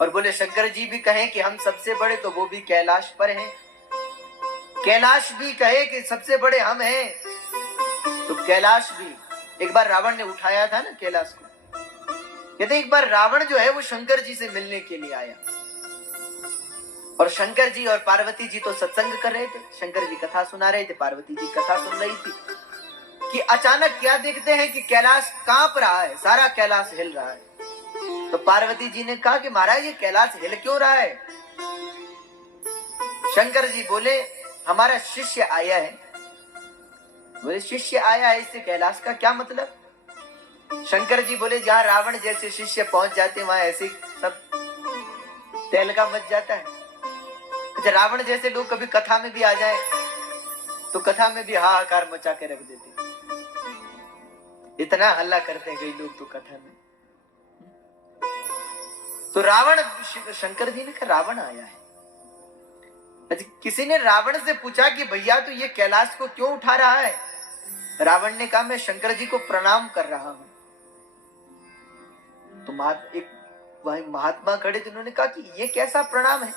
और बोले शंकर जी भी कहें कि हम सबसे बड़े, तो वो भी कैलाश पर हैं। कैलाश भी कहे कि सबसे बड़े हम हैं, तो कैलाश भी। एक बार रावण ने उठाया था ना कैलाश को। कहते एक बार रावण जो है वो शंकर जी से मिलने के लिए आया, और शंकर जी और पार्वती जी तो सत्संग कर रहे थे, शंकर जी कथा सुना रहे थे, पार्वती जी कथा सुन रही थी, कि अचानक क्या देखते हैं कि कैलाश कांप रहा है, सारा कैलाश हिल रहा है। तो पार्वती जी ने कहा कि महाराज ये कैलाश हिल क्यों रहा है? शंकर जी बोले हमारा शिष्य आया है। बोले शिष्य आया है, इससे कैलाश का क्या मतलब? शंकर जी बोले जहां रावण जैसे शिष्य पहुंच जाते वहां ऐसे सब तहलका मच जाता है। अच्छा, रावण जैसे लोग कभी कथा में भी आ जाए तो कथा में भी हाहाकार मचा के रख देते, इतना हल्ला करते हैं कई लोग तो कथा में। तो रावण, शंकर जी ने कहा रावण आया है। अच्छा, किसी ने रावण से पूछा कि भैया तो ये कैलाश को क्यों उठा रहा है? रावण ने कहा मैं शंकर जी को प्रणाम कर रहा हूं। तो एक वही महात्मा खड़े थे, उन्होंने कहा कि ये कैसा प्रणाम है?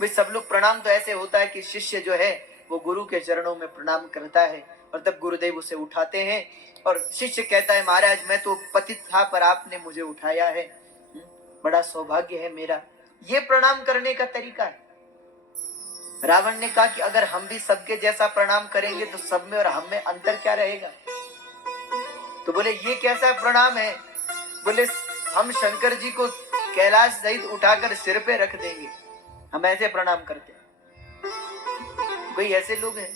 भाई सब लोग प्रणाम तो ऐसे होता है कि शिष्य जो है वो गुरु के चरणों में प्रणाम करता है और तब गुरुदेव उसे उठाते हैं, और शिष्य कहता है महाराज मैं तो पतित था पर आपने मुझे उठाया है, बड़ा सौभाग्य है मेरा। ये प्रणाम करने का तरीका है। रावण ने कहा कि अगर हम भी सबके जैसा प्रणाम करेंगे तो सब में और हम में अंतर क्या रहेगा? तो बोले ये कैसा प्रणाम है? बोले हम शंकर जी को कैलाश सहित उठाकर सिर पे रख देंगे, हम ऐसे प्रणाम करते हैं। कोई ऐसे लोग हैं।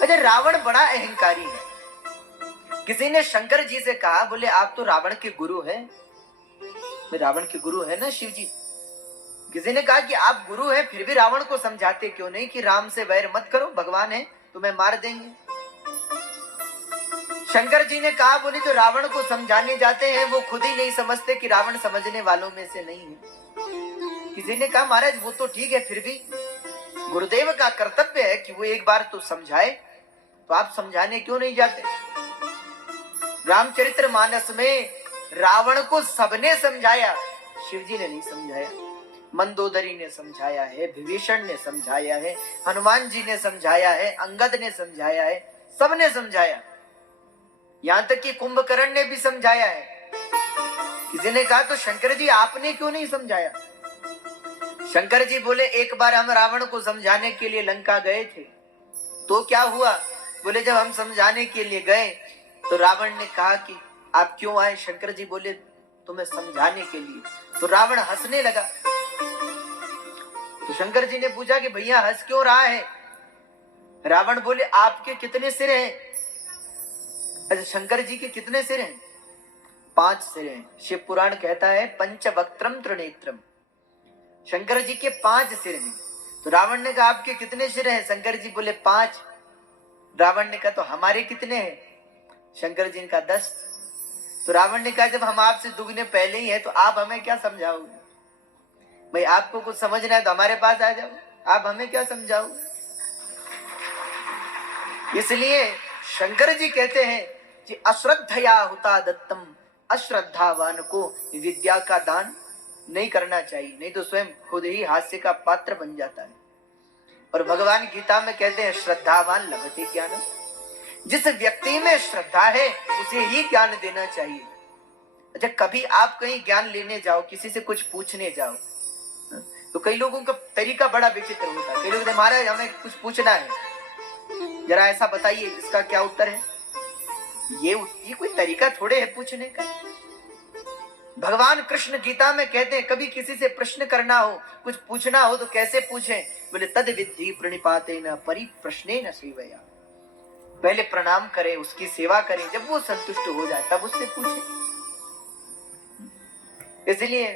अच्छा, रावण बड़ा अहंकारी है। किसी ने शंकर जी से कहा, बोले आप तो रावण के गुरु हैं। रावण के गुरु है ना शिव जी। किसी ने कहा कि आप गुरु हैं फिर भी रावण को समझाते क्यों नहीं कि राम से वैर मत करो, भगवान है तुम्हें मार देंगे। शंकर जी ने कहा, बोले जो रावण को समझाने जाते हैं वो खुद ही नहीं समझते कि रावण समझने वालों में से नहीं है। किसी ने कहा महाराज वो तो ठीक है, फिर भी गुरुदेव का कर्तव्य है कि वो एक बार तो समझाए, तो आप समझाने क्यों नहीं जाते? रामचरितमानस में रावण को सबने समझाया, शिवजी ने नहीं समझाया। मंदोदरी ने समझाया है, विभीषण ने समझाया है, हनुमान जी ने समझाया है, अंगद ने समझाया है, सबने समझाया। यहां तक कि कुंभकर्ण ने भी समझाया है। किसी ने कहा तो शंकर जी आपने क्यों नहीं समझाया? शंकर जी बोले एक बार हम रावण को समझाने के लिए लंका गए थे, तो क्या हुआ? बोले जब हम समझाने के लिए गए तो रावण ने कहा कि आप क्यों आए? शंकर जी बोले तुम्हें समझाने के लिए। तो रावण हंसने लगा। तो शंकर जी ने पूछा कि भैया हंस क्यों रहा है? रावण बोले आपके कितने सिर हैं? अच्छा, शंकर जी के कितने सिर हैं? 5 सिर हैं। शिव पुराण कहता है पंचवक्त्रम त्रिनेत्रम, शंकर जी के 5 सिर हैं। तो रावण ने कहा आपके कितने सिर हैं? शंकर जी बोले 5। रावण ने कहा तो हमारे कितने हैं? शंकर जी ने कहा 10। तो रावण ने कहा जब हम आपसे दुगने पहले ही हैं तो आप हमें क्या समझाओगे? भाई आपको कुछ समझना है तो हमारे पास आ जाओ, आप हमें क्या समझाओगे? इसलिए शंकर जी कहते हैं कि अश्रद्धया हुता दत्तम, अश्रद्धावान को विद्या का दान नहीं करना चाहिए, नहीं तो स्वयं खुद ही हास्य का पात्र बन जाता है। और भगवान गीता में कहते हैं श्रद्धावान लभते ज्ञानम, जिस व्यक्ति में श्रद्धा है उसे ही ज्ञान देना चाहिए। अच्छा, कभी आप कहीं ज्ञान लेने जाओ, किसी से कुछ पूछने जाओ, तो कई लोगों का तरीका बड़ा विचित्र होता है। कई लोग महाराज हमें कुछ पूछना है, जरा ऐसा बताइए इसका क्या उत्तर है। ये कोई तरीका थोड़े है पूछने का। भगवान कृष्ण गीता में कहते हैं कभी किसी से प्रश्न करना हो, कुछ पूछना हो तो कैसे पूछें? बोले तद विद्धि प्रणिपातेन परिप्रश्नेन सेवया, पहले प्रणाम करें, उसकी सेवा करें, जब वो संतुष्ट हो जाए तब उससे पूछें। इसलिए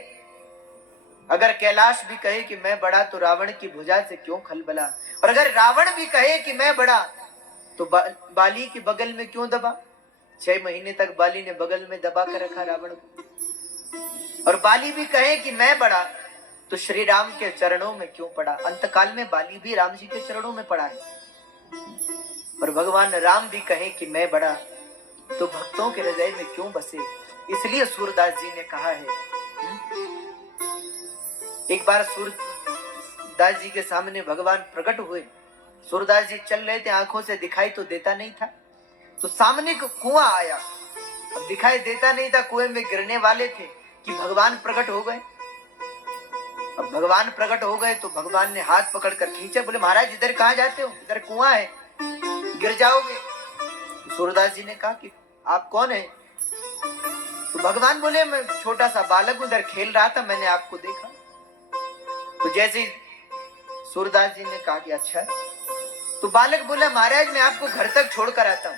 अगर कैलाश भी कहे कि मैं बड़ा तो रावण की भुजा से क्यों खलबला, और अगर रावण भी कहे कि मैं बड़ा तो बाली के बगल में क्यों दबा? 6 महीने तक बाली ने बगल में दबा कर रखा रावण को। और बाली भी कहे कि मैं बड़ा तो श्री राम के चरणों में क्यों पड़ा? अंतकाल में बाली भी राम जी के चरणों में पड़ा है। और भगवान राम भी कहे कि मैं बड़ा तो भक्तों के हृदय में क्यों बसे? इसलिए सूरदास जी ने कहा है एक बार सूरदास जी के सामने भगवान प्रकट हुए। सूरदास जी चल रहे थे, आंखों से दिखाई तो देता नहीं था, तो सामने को कुआं आया। अब दिखाई देता नहीं था, कुएं में गिरने वाले थे कि भगवान प्रकट हो गए। अब भगवान प्रकट हो गए तो भगवान ने हाथ पकड़कर खींचा, बोले महाराज इधर कहाँ जाते हो, इधर कुआं है, गिर जाओगे। तो सूरदास जी ने कहा कि आप कौन है? तो भगवान बोले मैं छोटा सा बालक उधर खेल रहा था, मैंने आपको देखा। तो जैसे सूरदास जी ने कहा कि अच्छा। तो बालक बोला महाराज मैं आपको घर तक छोड़कर आता हूं।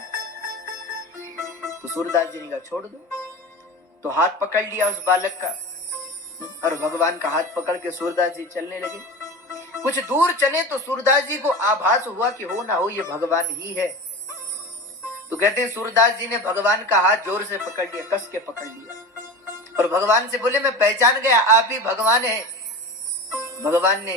तो सूरदास जी ने कहा छोड़ दो। तो हाथ पकड़ लिया उस बालक का और भगवान का हाथ पकड़ के सूरदास जी चलने लगे। कुछ दूर चले तो सूरदास जी को आभास हुआ कि हो ना हो ये भगवान ही है। तो कहते हैं सूरदास जी ने भगवान का हाथ जोर से पकड़ लिया, कस के पकड़ लिया और भगवान से बोले मैं पहचान गया आप ही भगवान है। भगवान ने